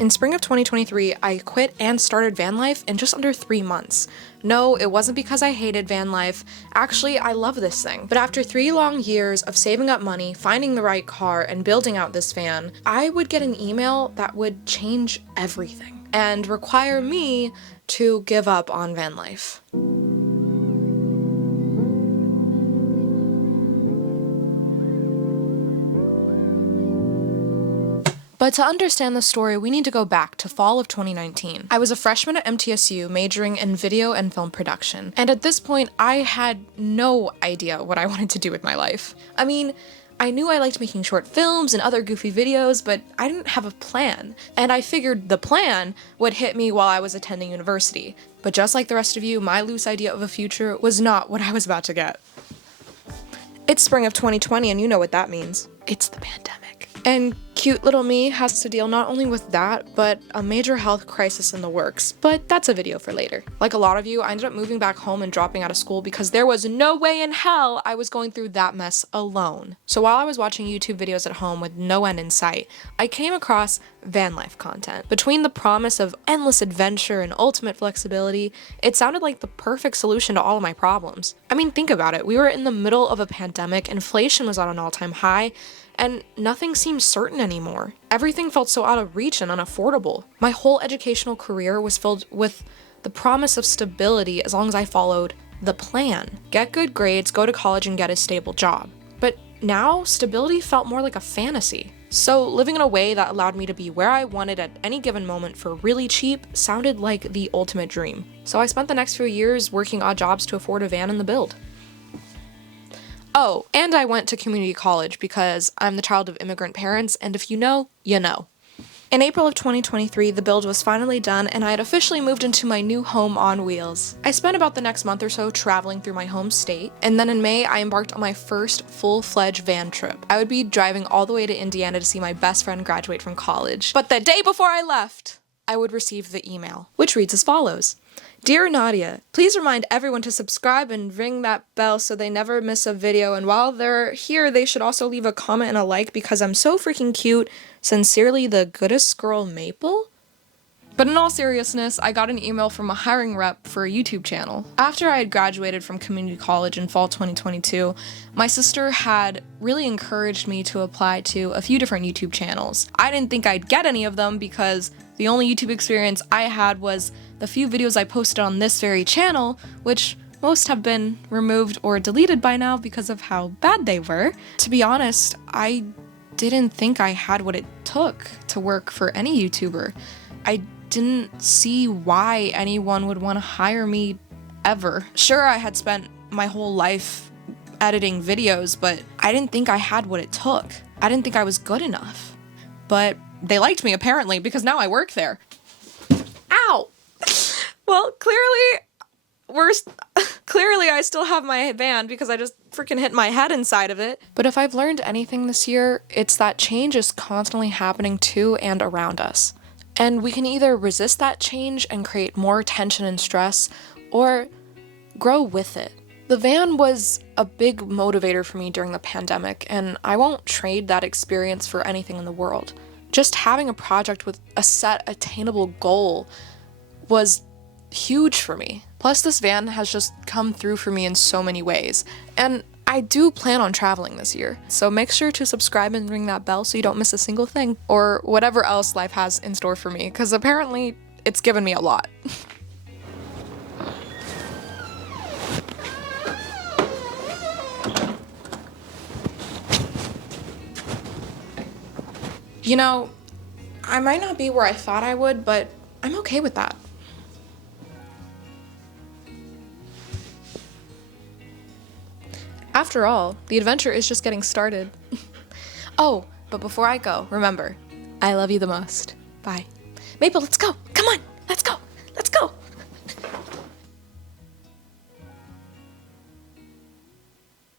In spring of 2023, I quit and started van life in just under 3 months. No, it wasn't because I hated van life. Actually, I love this thing. But after 3 long years of saving up money, finding the right car, and building out this van, I would get an email that would change everything and require me to give up on van life. But to understand the story, we need to go back to fall of 2019. I was a freshman at MTSU majoring in video and film production, and at this point, I had no idea what I wanted to do with my life. I mean, I knew I liked making short films and other goofy videos, but I didn't have a plan, and I figured the plan would hit me while I was attending university. But just like the rest of you, my loose idea of a future was not what I was about to get. It's spring of 2020, and you know what that means. It's the pandemic. And cute little me has to deal not only with that, but a major health crisis in the works. But that's a video for later. Like a lot of you, I ended up moving back home and dropping out of school because there was no way in hell I was going through that mess alone. So while I was watching YouTube videos at home with no end in sight, I came across van life content. Between the promise of endless adventure and ultimate flexibility, it sounded like the perfect solution to all of my problems. I mean, think about it. We were in the middle of a pandemic, inflation was at an all-time high, and nothing seemed certain anymore. Everything felt so out of reach and unaffordable. My whole educational career was filled with the promise of stability as long as I followed the plan. Get good grades, go to college, and get a stable job. But now, stability felt more like a fantasy. So living in a way that allowed me to be where I wanted at any given moment for really cheap sounded like the ultimate dream. So I spent the next few years working odd jobs to afford a van and the build. Oh, and I went to community college because I'm the child of immigrant parents, and if you know, you know. In April of 2023, the build was finally done, and I had officially moved into my new home on wheels. I spent about the next month or so traveling through my home state, and then in May, I embarked on my first full-fledged van trip. I would be driving all the way to Indiana to see my best friend graduate from college. But the day before I left, I would receive the email, which reads as follows. Dear Nadia, please remind everyone to subscribe and ring that bell so they never miss a video, and while they're here, they should also leave a comment and a like because I'm so freaking cute. Sincerely, the goodest girl, Maple? But in all seriousness, I got an email from a hiring rep for a YouTube channel. After I had graduated from community college in fall 2022, my sister had really encouraged me to apply to a few different YouTube channels. I didn't think I'd get any of them because the only YouTube experience I had was the few videos I posted on this very channel, which most have been removed or deleted by now because of how bad they were. To be honest, I didn't think I had what it took to work for any YouTuber. I didn't see why anyone would want to hire me ever. Sure, I had spent my whole life editing videos, but I didn't think I had what it took. I didn't think I was good enough. But they liked me apparently because now I work there. Ow! Well, clearly I still have my van because I just freaking hit my head inside of it. But if I've learned anything this year, it's that change is constantly happening to and around us. And we can either resist that change and create more tension and stress, or grow with it. The van was a big motivator for me during the pandemic, and I won't trade that experience for anything in the world. Just having a project with a set attainable goal was huge for me. Plus, this van has just come through for me in so many ways, and I do plan on traveling this year, so make sure to subscribe and ring that bell so you don't miss a single thing, or whatever else life has in store for me, because apparently it's given me a lot. You know, I might not be where I thought I would, but I'm okay with that. After all, the adventure is just getting started. Oh, but before I go, remember, I love you the most. Bye. Maple, let's go. Come on, let's go. Let's go.